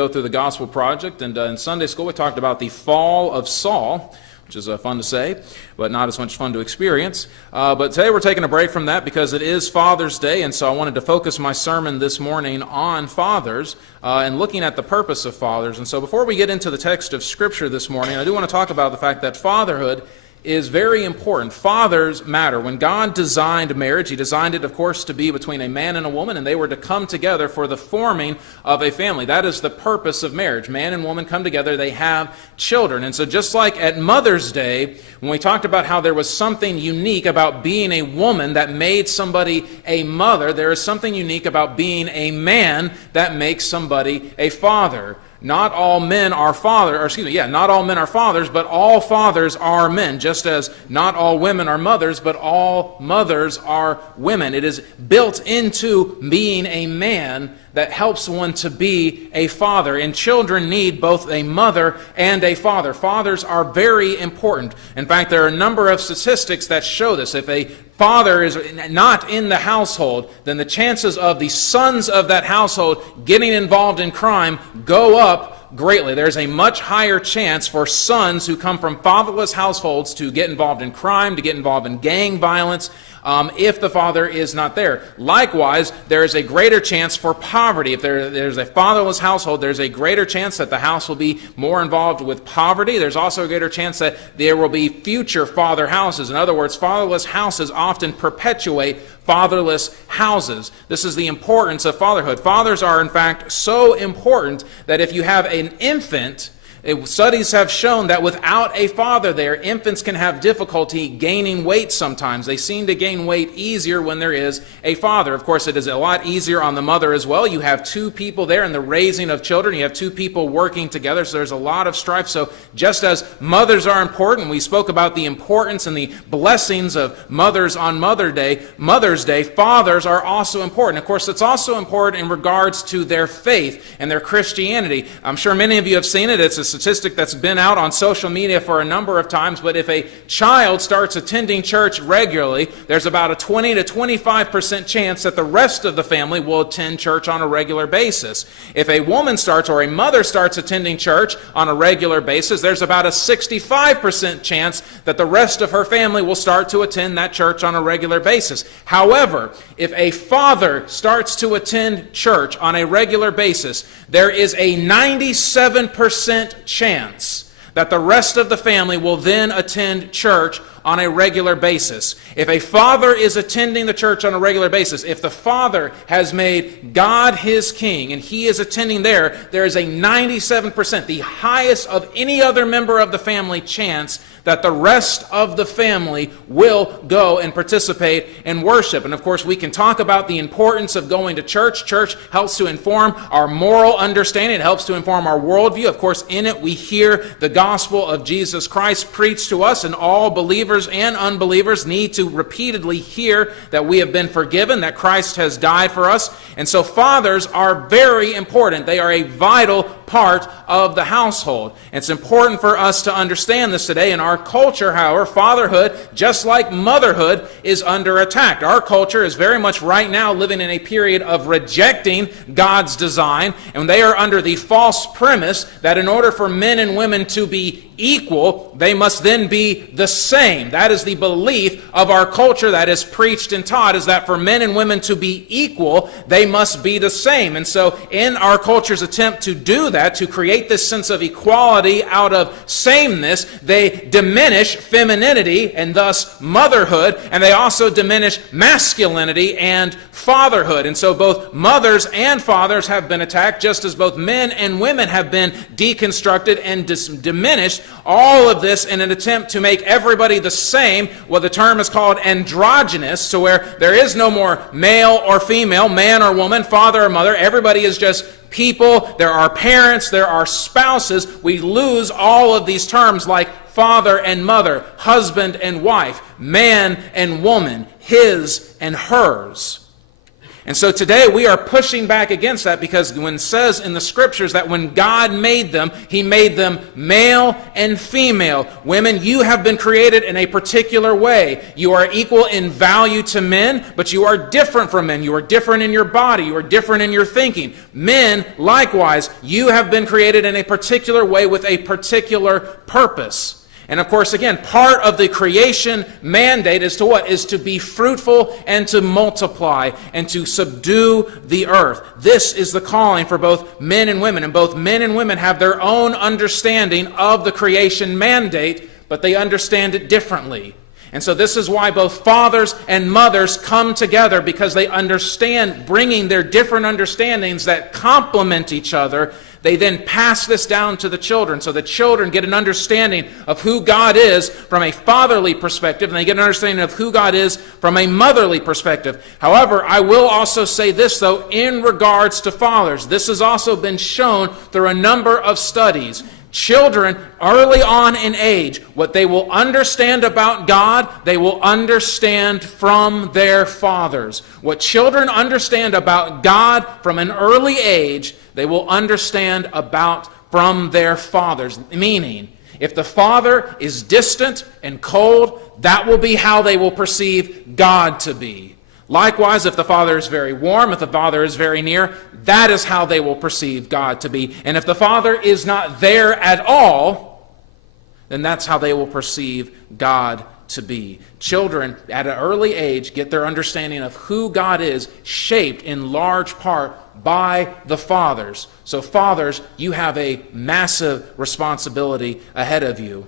Go through the Gospel Project, and in Sunday school we talked about the fall of Saul, which is fun to say, but not as much fun to experience. But today we're taking a break from that because it is Father's Day, and so I wanted to focus my sermon this morning on fathers and looking at the purpose of fathers. And so before we get into the text of Scripture this morning, I do want to talk about the fact that fatherhood is very important. Fathers matter. When God designed marriage, He designed it, of course, to be between a man and a woman, and they were to come together for the forming of a family. That is the purpose of marriage. Man and woman come together, they have children. And so just like at Mother's Day, when we talked about how there was something unique about being a woman that made somebody a mother, there is something unique about being a man that makes somebody a father. Not all men are not all men are fathers, but all fathers are men, just as not all women are mothers, but all mothers are women. It is built into being a man that helps one to be a father. And children need both a mother and a father. Fathers are very important. In fact, there are a number of statistics that show this. If a father is not in the household, then the chances of the sons of that household getting involved in crime go up greatly. There's a much higher chance for sons who come from fatherless households to get involved in crime, to get involved in gang violence, if the father is not there. Likewise, there is a greater chance for poverty. If there's a fatherless household, there's a greater chance that the house will be more involved with poverty. There's also a greater chance that there will be future father houses. In other words, fatherless houses often perpetuate fatherless houses. This is the importance of fatherhood. Fathers are, in fact, so important that if you have an infant, studies have shown that without a father there, infants can have difficulty gaining weight sometimes. They seem to gain weight easier when there is a father. Of course, it is a lot easier on the mother as well. You have two people there in the raising of children. You have two people working together, so there's a lot of strife. So just as mothers are important, we spoke about the importance and the blessings of mothers on Mother's Day, fathers are also important. Of course, it's also important in regards to their faith and their Christianity. I'm sure many of you have seen it. It's a statistic that's been out on social media for a number of times, but if a child starts attending church regularly, there's about a 20 to 25% chance that the rest of the family will attend church on a regular basis. If a woman starts or a mother starts attending church on a regular basis, there's about a 65% chance that the rest of her family will start to attend that church on a regular basis. However, if a father starts to attend church on a regular basis, there is a 97% chance that the rest of the family will then attend church on a regular basis. If a father is attending the church on a regular basis, if the father has made God his king and he is attending there is a 97%, the highest of any other member of the family chance that the rest of the family will go and participate in worship. And of course, we can talk about the importance of going to church. Church helps to inform our moral understanding. It helps to inform our worldview. Of course, in it we hear the gospel of Jesus Christ preached to us, and all believers and unbelievers need to repeatedly hear that we have been forgiven, that Christ has died for us. And so fathers are very important. They are a vital part of the household. It's important for us to understand this today. In our culture, however, fatherhood, just like motherhood, is under attack. Our culture is very much right now living in a period of rejecting God's design, and they are under the false premise that in order for men and women to be equal, they must then be the same. That is the belief of our culture that is preached and taught, is that for men and women to be equal, they must be the same. And so in our culture's attempt to do that, to create this sense of equality out of sameness, they diminish femininity and thus motherhood, and they also diminish masculinity and fatherhood. And so both mothers and fathers have been attacked, just as both men and women have been deconstructed and diminished. All of this in an attempt to make everybody the same, what the term is called androgynous, so where there is no more male or female, man or woman, father or mother. Everybody is just people. There are parents, there are spouses. We lose all of these terms like father and mother, husband and wife, man and woman, his and hers. And so today we are pushing back against that, because when it says in the scriptures that when God made them, he made them male and female. Women, you have been created in a particular way. You are equal in value to men, but you are different from men. You are different in your body. You are different in your thinking. Men, likewise, you have been created in a particular way with a particular purpose. And of course, again, part of the creation mandate is to what? Is to be fruitful and to multiply and to subdue the earth. This is the calling for both men and women. And both men and women have their own understanding of the creation mandate, but they understand it differently. And so this is why both fathers and mothers come together, because they understand, bringing their different understandings that complement each other. They then pass this down to the children, so the children get an understanding of who God is from a fatherly perspective, and they get an understanding of who God is from a motherly perspective. However, I will also say this, though, in regards to fathers. This has also been shown through a number of studies. Children, early on in age, what they will understand about God, they will understand from their fathers. What children understand about God from an early age, they will understand about from their fathers. Meaning, if the father is distant and cold, that will be how they will perceive God to be. Likewise, if the father is very warm, if the father is very near, that is how they will perceive God to be. And if the father is not there at all, then that's how they will perceive God to be. Children at an early age get their understanding of who God is shaped in large part by the fathers. So fathers, you have a massive responsibility ahead of you.